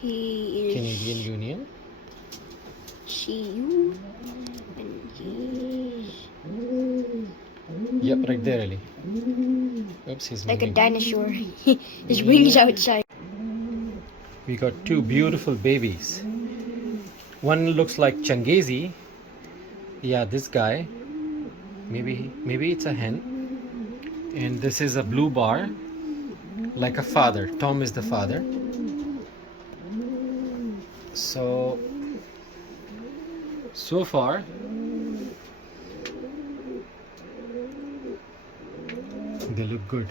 He is Canadian Union. CU, and he's Yep, right there, Ali. Oops, he's like a moving. dinosaur. His wings outside. We got two beautiful babies. One looks like Changezi. Yeah, this guy. Maybe it's a hen. And this is a blue bar, like a father. Tom is the father. So far, they look good.